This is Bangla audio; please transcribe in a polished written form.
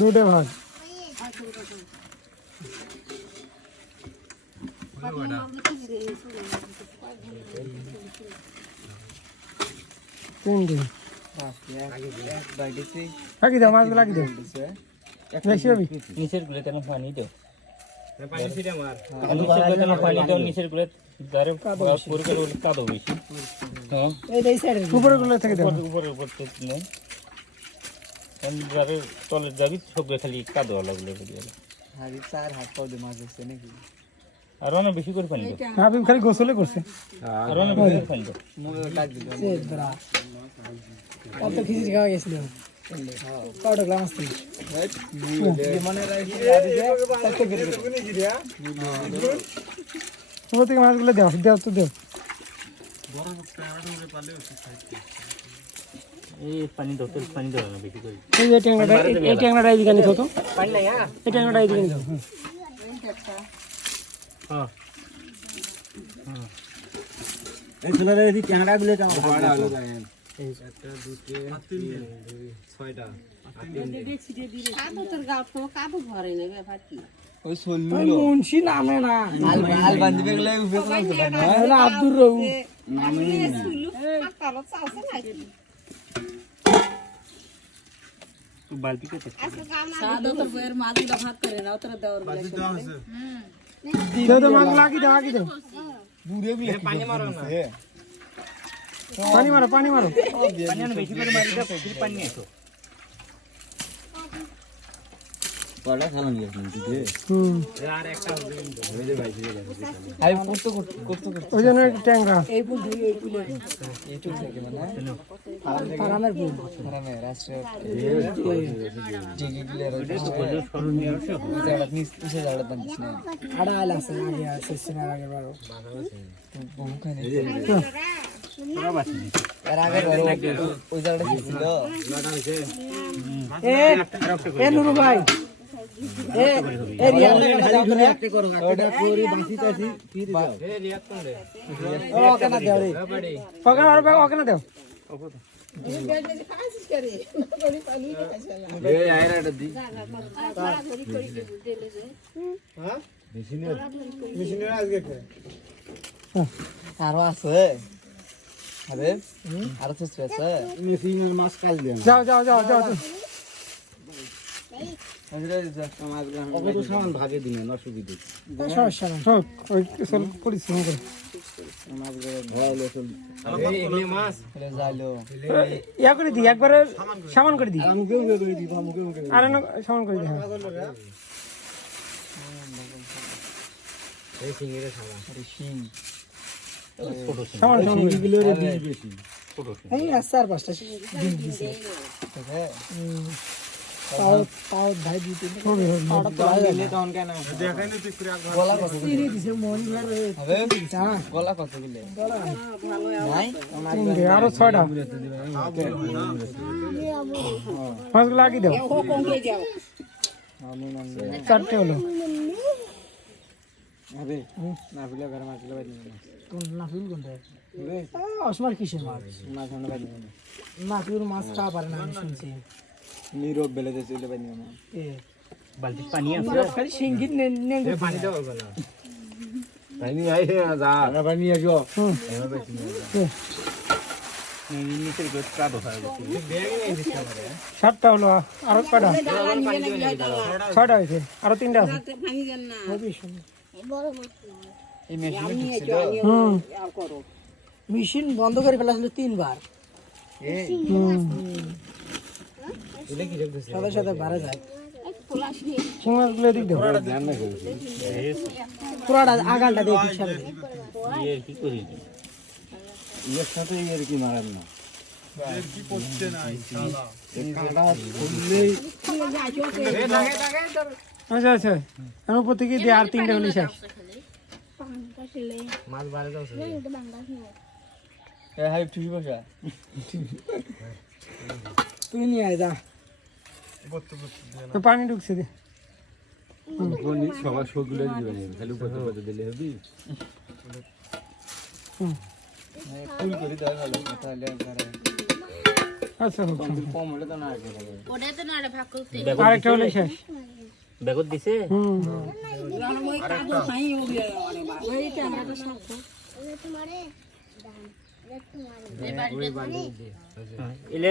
দুটো ভাগ তিন দিন লাগি দাও মাছগুলো লাগি দাও বেশি হবে নিচের গুলো কেন পানি দাও পানি ছিটা মার নিচের গুলো কেন পানি দাও নিচের গুলো গারে পুরো করে কাদো বেশি হ্যাঁ এই দেই সাইড উপরে গুলো থেকে দাও উপরে তো নয় কোন গারে তলে যাবি সবগুলো খালি কাদো লাগলে হাড়ি চার হাত পাও দিয়ে মাছ হচ্ছে নাকি আর অনেক বেশি করে পানি দাও হাবিব খালি গোসলে করছে আর অনেক বেশি করে পানি দাও মুখে ডাক দিল কত খিচুড়ি খাওয়া গেছিল কয়টা গ্লাস ছিল মনে রাখি তোমার থেকে মাছগুলো দাও দাও তো দাও এই পানি দাও তোর পানি দাও না বেশি করে এই ট্যাংরাটা এইদিকে নিতো তো পানি নাই হ্যাঁ এই ট্যাংরাটা এইদিকে নিতো হ্যাঁ এই ছেলেরা এই ক্যামেরা গুলো কেমন ভাড়া হলো জানেন এই একটা দুটো তিন ছয়টা ওই সল্লু মুন্সি নামে না আল বান্ধবে গেলে উঠে কোন আব্দুর রহু নামে বালতি কে সাদা তো বের মাছগুলো ভাত করে না ওতরা দেওয়ার বলে দাও তো মাছ লাগি দাও আগি দাও বুড়ে বি পানি মারো না পানি মারো পানি মারো পানি না বেশি করে মারি দাও ফির পানি নিয়ে এসো বড় খালাম গেছে আর একটা হবে কিন্তু আই করতে ওই জন্য ট্যাংরা এই ফুল ধুই এই ফুলে এইটুক থেকে মানে আরামের ফুল আরামে রাষ্ট্র জিগি প্লেয়ার জায়গা নিচ উঠে যাওয়ার বান্দিস না আড়া আল আছে আগে আছে সিনার আগে বারো বহু খানে এর আগে ওই জায়গাটা ছিল এ নুরু ভাই এ এ রিয়াক্ট করো ওটা পুরি বাঁচিতাছি ফির যাও এ রিয়াত করে ও কেন দাও রে ওখানে আর ও কেন দাও এ আয়রাটা দি হ্যাঁ মেশিনের আজকে কে আরো আছে আরে আরো তো আছে মেশিনের মাছ কাল দেন যাও যাও যাও যাও ওকে তো সামান ভাগে দিবেন অসুবিধা সমস্যা না হোক ওই সল পরিশ্রম করে মাছগুলো ভয়ালো চল এগুলি মাছ যাইলো ইয়া করে দিই একবারে সামান করে দিই মুখে মুখে করে দিবা মুখে মুখে আর না সামান করে দিই হ্যাঁ এই সিঙ্গিরে খাওয়া আরে শিং ছোট সামান সামান করে দিই। এগুলোর বীজ বেশি ছোট এই আছে আর পাঁচটা ডিম দিছে পাও পাও ভাই দিতে হবে পাওটা তো দিলে তখন কেন দেখাইনি তুই গলা কত সিরি দিছে মন লাগে হবে গলা কত দিলে নাই তিনটে আরো 6টা মাছগুলো লাগি দাও ও কোনকে যাও আমি মান 4টে হলো হবে না ফিলে ঘরে মাছগুলো বাই দিবেন কোন নাফিল কোনটা হবে অসমার কিসের মাছ মাছ মনে বাই দিবেন নাফিল মাছ খাওয়া পারে না আমি শুনছি নীরব বেলে যে চলে বাই দিবেন এ বালতি পানি আছে খালি সিঙ্গিত নেন পানি দাও হবে না পানি আই যা আমরা পানি আসো নিচের গোট কাদো হয়ে গেছে ব্যাগ নেই দিতে পারে 7টা হলো আরো কয়টা 6টা হয়েছে আরো 3টা আছে পানি দেন না খুবই সুন্দর এই মেশিনে ঢুকছিল করো মেশিন বন্ধ করে ফেলাছিল 3 বার এই এটা কি দেখতেছ সাথে সাথে বাড়া যায় চিংমাছগুলো দিক দাও ধ্যান না করছি পুরাটা আগালটা দিয়ে পিছারে দে এর কি করি এর সাথে এর কি মারার না এর কি করতে না ইনশাআল্লাহ এই কাটা খুললেই আচ্ছা আচ্ছা আমি প্রত্যেকে দিয়ে আর 3টা হলি শেষ মাছ বাড়ে যাও এ হাই তুই বসা তুই নিয়ে আয় যা তো পানি ঢুকছে দে সবার সবগুলো দিবেন খালি উপর উপর দিলে হবে ফুল করে দেওয়া ভালো তাহলে একবারে আচ্ছা হোক কম হলে তো না আসবে ওটা তো না ভাগ করতে আরেকটা হলে শেষ বেগত দিছে হুম ওই কাগজ নাই ওই ক্যামেরাটা সাফ ইলে